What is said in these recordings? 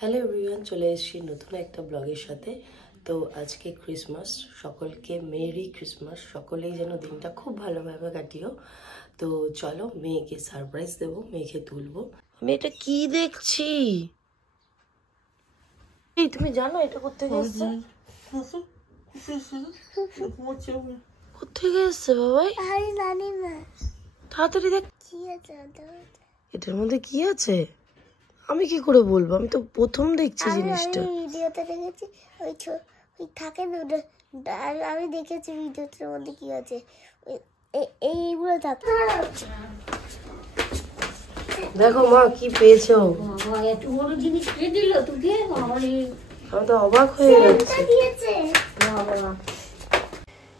Hello everyone, চলে এসেছি নতুন একটা ব্লগের সাথে। তো আজকে ক্রিসমাস, সকলকে মেরি ক্রিসমাস। সকলেই যেন দিনটা খুব ভালোভাবে কাটিও। তো চলো মেয়েকে সারপ্রাইজ দেবো, মেয়েকে তুলবো। আমি এটা কি দেখছি? এই তুমি জানো এটা কোত্থেকে এসছে? কোত্থেকে এসছে বাবাই? তাড়াতাড়ি দেখ এটার মধ্যে কি আছে। আমি কি করে বলবো, আমি তো প্রথম দেখছি জিনিসটা। ভিডিওতে দেখেছি ওই থাকে না, আমি দেখেছি ভিডিওটার মধ্যে কি আছে, এইগুলো থাকে। দেখো মা কি পেয়েছো। এত বড় জিনিস পেয়ে দিল তোকে, আমি তো অবাক হয়ে যাচ্ছি।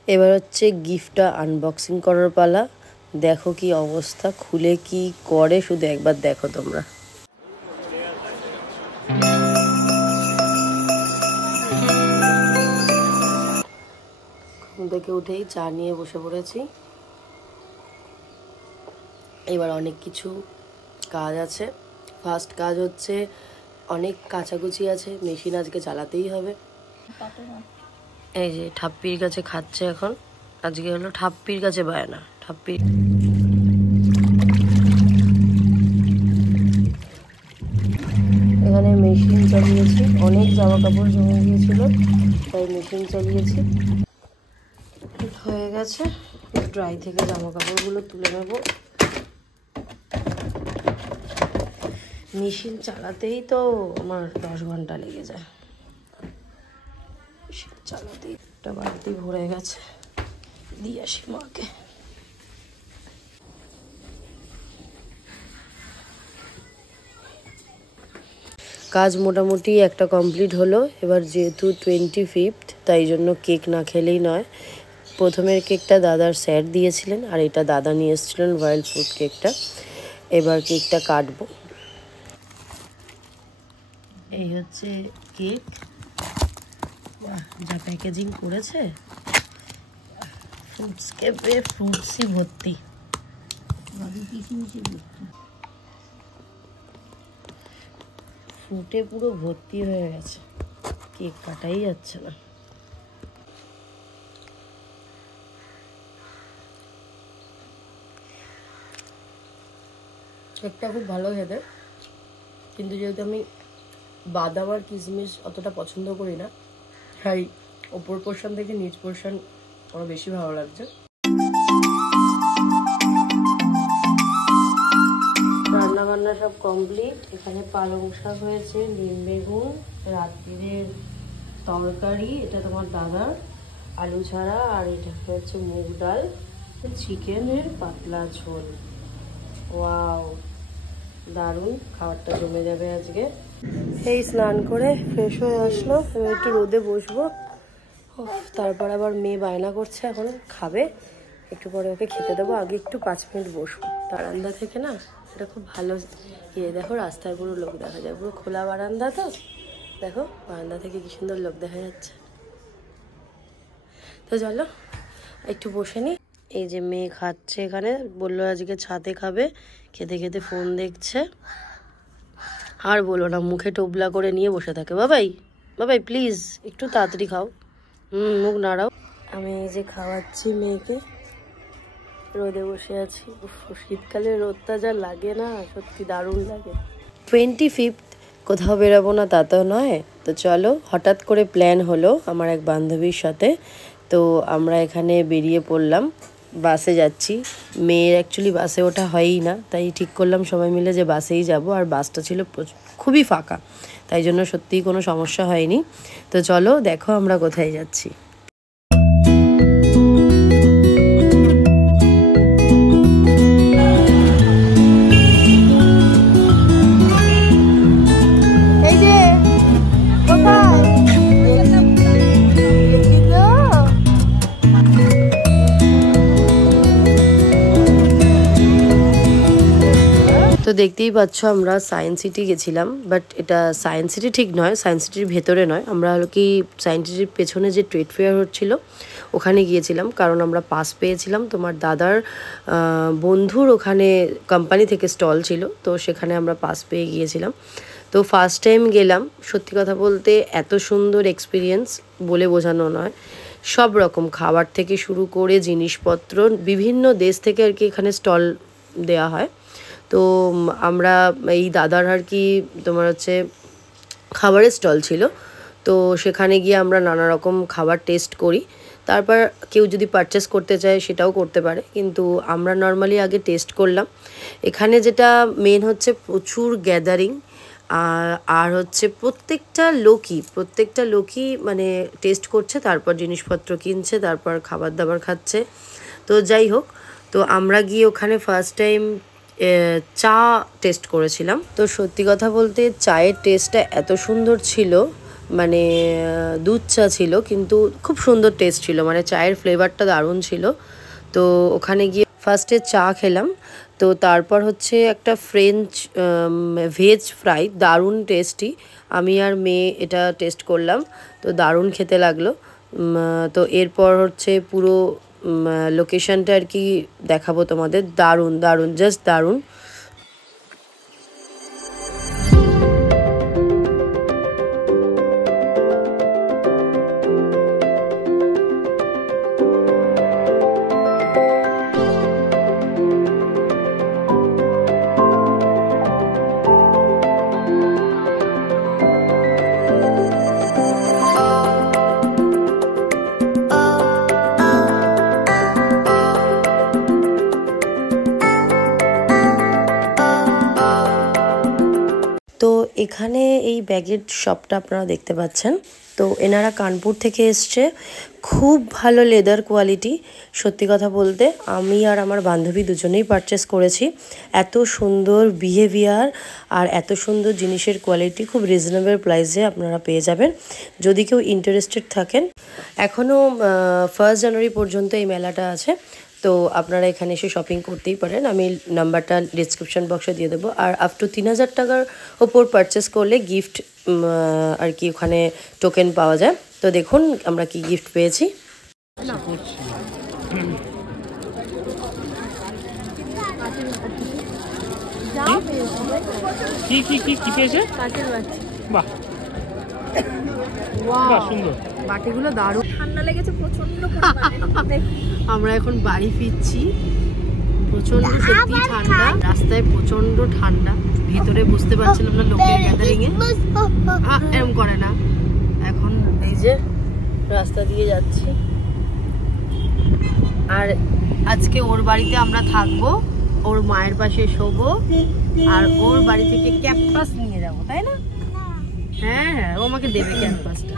এবার হচ্ছে গিফটটা আনবক্সিং করার পালা। দেখো কি অবস্থা, খুলে কি করে শুধু একবার দেখো তোমরা। ঘুম থেকে উঠেই চা নিয়ে বসে পড়েছি। এবার অনেক কিছু কাজ আছে। ফার্স্ট কাজ হচ্ছে অনেক কাচাকুচি আছে, মেশিন আজকে চালাতেই হবে। এই যে ঠাপ্পির কাছে খাচ্ছে এখন, আজকে হলো ঠাপ্পির কাছে বায়না। ঠাপ্পির এখানে মেশিন চালিয়েছি, অনেক জামা কাপড় জমে গিয়েছিল তাই মেশিন চালিয়েছি। হয়ে গেছে, ড্রাই থেকে জামা কাপড়গুলো তুলে নেব। মেশিন চালাতেই তো আমার 10 ঘন্টা লেগে যায়। মেশিন চালাতেই একটা বালতি ভরে গেছে, দিয়ে আসি মাকে। কাজ মোটামুটি একটা কমপ্লিট হলো। এবার যেহেতু 25th তাই জন্য কেক না খেলেই নয়। প্রথমের কেকটা দাদার স্যার দিয়েছিলেন, আর এটা দাদা নিয়ে এসেছিলেন ওয়াইল্ড ফ্রুট কেকটা। এবার কেকটা কাটবো। এই হচ্ছে কেক। বাহ, যা প্যাকেজিং করেছে, ফ্রুটসকেপে ফ্রুটসই ভর্তি। ফ্রুটে পুরো ভর্তি হয়ে গেছে, কেক কাটাই যাচ্ছে না। কেকটা খুব ভালো খেতে, কিন্তু যেহেতু আমি বাদাম আর কিশমিশ অতটা পছন্দ করি না, তাই ওপর পোর্শন থেকে নিচ পোর্শন আমার বেশি ভালো লাগছে। রান্না বান্না সব কমপ্লিট। এখানে পালং শাক হয়েছে, নিম বেগুন, রাত্রিরের তরকারি এটা তোমার দাদার, আলু ছাড়া, আর এটা হচ্ছে মুগ ডাল, চিকেনের পাতলা ঝোল। ওয়াও, দারুণ, খাবারটা জমে যাবে আজকে। এই স্নান করে ফ্রেশ হয়ে আসলো, এবার একটু রোদে বসবো। তারপর আবার মেয়ে বায়না করছে এখন খাবে, একটু পরে ওকে খেতে দেবো। আগে একটু 5 মিনিট বসবো। বারান্দা থেকে না এটা খুব ভালো ইয়ে, দেখো রাস্তায় পুরো লোক দেখা যায়, পুরো খোলা বারান্দা তো। দেখো বারান্দা থেকে কি সুন্দর লোক দেখা যাচ্ছে। তো চলো একটু বসে নি। এই যে মেয়ে খাচ্ছে, এখানে বললো আজকে ছাদে খাবে, খেতে খেতে ফোন দেখছে। আর বলো না, মুখে টোবলা করে নিয়ে বসে থাকে। বাবাই বাবাই প্লিজ একটু তাড়াতাড়ি খাও, মুখ নাড়াও। আমি এই যে খাওয়াচ্ছি মেয়েকে, রোদে বসে আছি। শীতকালে রোদটা যা লাগে না, সত্যি দারুণ লাগে। 25th কোথাও বেরাবো না তা তো নয়। তো চলো, হঠাৎ করে প্ল্যান হলো আমার এক বান্ধবীর সাথে। তো আমরা এখানে বেরিয়ে পড়লাম, বাসে যাচ্ছি। মেয়ের অ্যাকচুয়ালি বাসে ওঠা হয়ই না, তাই ঠিক করলাম সবাই মিলে যে বাসেই যাব। আর বাসটা ছিল খুবই ফাঁকা, তাই জন্য সত্যিই কোনো সমস্যা হয়নি। তো চলো দেখো আমরা কোথায় যাচ্ছি। তো দেখতেই পাচ্ছ আমরা সায়েন্স সিটি গেছিলাম, বাট এটা সায়েন্স সিটি ঠিক নয়, সায়েন্স সিটির ভেতরে নয়। আমরা হলো কি সায়েন্স সিটির পেছনে যে ট্রেড ফেয়ার হচ্ছিলো ওখানে গিয়েছিলাম, কারণ আমরা পাস পেয়েছিলাম। তোমার দাদার বন্ধুর ওখানে কোম্পানি থেকে স্টল ছিল, তো সেখানে আমরা পাস পেয়ে গিয়েছিলাম। তো ফার্স্ট টাইম গেলাম, সত্যি কথা বলতে এত সুন্দর এক্সপিরিয়েন্স বলে বোঝানো নয়। সব রকম খাবার থেকে শুরু করে জিনিসপত্র বিভিন্ন দেশ থেকে আর কি এখানে স্টল দেওয়া হয়। তো আমরা এই দাদার আর কি তোমার হচ্ছে খাবারের স্টল ছিল, তো সেখানে গিয়ে আমরা নানা রকম খাবার টেস্ট করি। তারপর কেউ যদি পারচেস করতে চায় সেটাও করতে পারে, কিন্তু আমরা নর্মালি আগে টেস্ট করলাম। এখানে যেটা মেন হচ্ছে প্রচুর গ্যাদারিং, আর হচ্ছে প্রত্যেকটা লোকই মানে টেস্ট করছে, তারপর জিনিসপত্র কিনছে, তারপর খাবার দাবার খাচ্ছে। তো যাই হোক, তো আমরা গিয়ে ওখানে ফার্স্ট টাইম চা টেস্ট করেছিলাম। তো সত্যি কথা বলতে চায়ের টেস্টটা এত সুন্দর ছিল, মানে দুধ চা ছিল কিন্তু খুব সুন্দর টেস্ট ছিল, মানে চায়ের ফ্লেভারটা দারুণ ছিল। তো ওখানে গিয়ে ফার্স্টে চা খেলাম, তো তারপর হচ্ছে একটা ফ্রেঞ্চ ভেজ ফ্রাই, দারুণ টেস্টি। আমি আর মেয়ে এটা টেস্ট করলাম, তো দারুণ খেতে লাগলো। তো এরপর হচ্ছে পুরো লোকেশনটা আর কি দেখাবো তোমাদের, দারুণ দারুণ, জাস্ট দারুণ। তো এখানে এই ব্যাগের শপটা আপনারা দেখতে পাচ্ছেন, তো এনারা কানপুর থেকে এসছে, খুব ভালো লেদার কোয়ালিটি। সত্যি কথা বলতে আমি আর আমার বান্ধবী দুজনেই পারচেস করেছি। এত সুন্দর বিহেভিয়ার আর এত সুন্দর জিনিসের কোয়ালিটি খুব রিজনেবল প্রাইসে আপনারা পেয়ে যাবেন। যদি কেউ ইন্টারেস্টেড থাকেন, এখনও 1 জানুয়ারি পর্যন্ত এই মেলাটা আছে, তো আপনারা এখানে এসে শপিং করতেই পারেন। আমি নাম্বারটা ডিসক্রিপশন বক্সে দিয়ে দেবো। আর আপ টু 3000 টাকার ওপর পারচেস করলে গিফট আর কি ওখানে টোকেন পাওয়া যায়। তো দেখুন আমরা কি গিফট পেয়েছি। কি পেয়েছে? বাহ, বাহ, সুন্দর। বাটিগুলো দারুণ। ঠান্ডা লেগেছে প্রচন্ড। আমরা এখন বাড়ি ফিরছি, প্রচন্ড সত্যি ঠান্ডা, রাস্তায় প্রচন্ড ঠান্ডা, ভেতরে বুঝতে পারছিলাম না লোকের গ্যাদারিং এ। এরকম করে না। এখন এই যে রাস্তা দিয়ে যাচ্ছি, আর আজকে ওর বাড়িতে আমরা থাকবো, ওর মায়ের পাশে শোবো, আর ওর বাড়ি থেকে ক্যাম্পাস নিয়ে যাবো, তাই না? হ্যাঁ হ্যাঁ, ও আমাকে দেবে ক্যাম্পাসটা,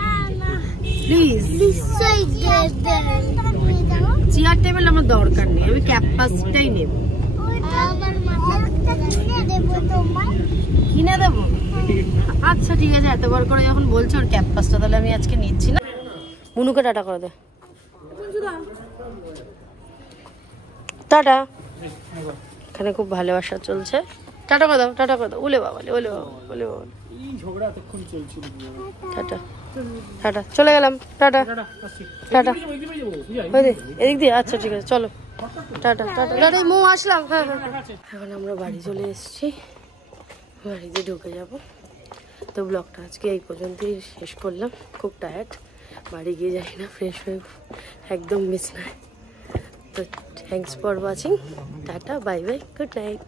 প্লিজ। চেয়ার টেবিল আমার দরকার নেই, আমি ক্যাম্পাসটাই নেব। কিনে দেবো? আচ্ছা ঠিক আছে, এতবার করে যখন বলছো ওর ক্যাম্পাসটা, তাহলে আমি আজকে নিচ্ছি না। মুনুকে টাটা করে দে। টাটা। এখানে খুব ভালোবাসা চলছে। টাটা করে দাও, টাটা করে দাও। ওলে বাবা, ওলে বাবা, ওলে বাবা। টাটা টাটা, চলে গেলাম। টাটা টাটা, এদিক দিয়ে। আচ্ছা ঠিক আছে, চলো টাটা টাটা টাটা। মো আসলাম। হ্যাঁ হ্যাঁ, এখন আমরা বাড়ি চলে এসেছি, বাড়িতে ঢুকে যাব। তো ব্লগটা আজকে এই পর্যন্তই শেষ করলাম, খুব টায়ার্ড। বাড়ি গিয়ে যাই না, ফ্রেশ হয়ে একদম বিছনায়। তো thanks for watching, tata, bye bye, good night.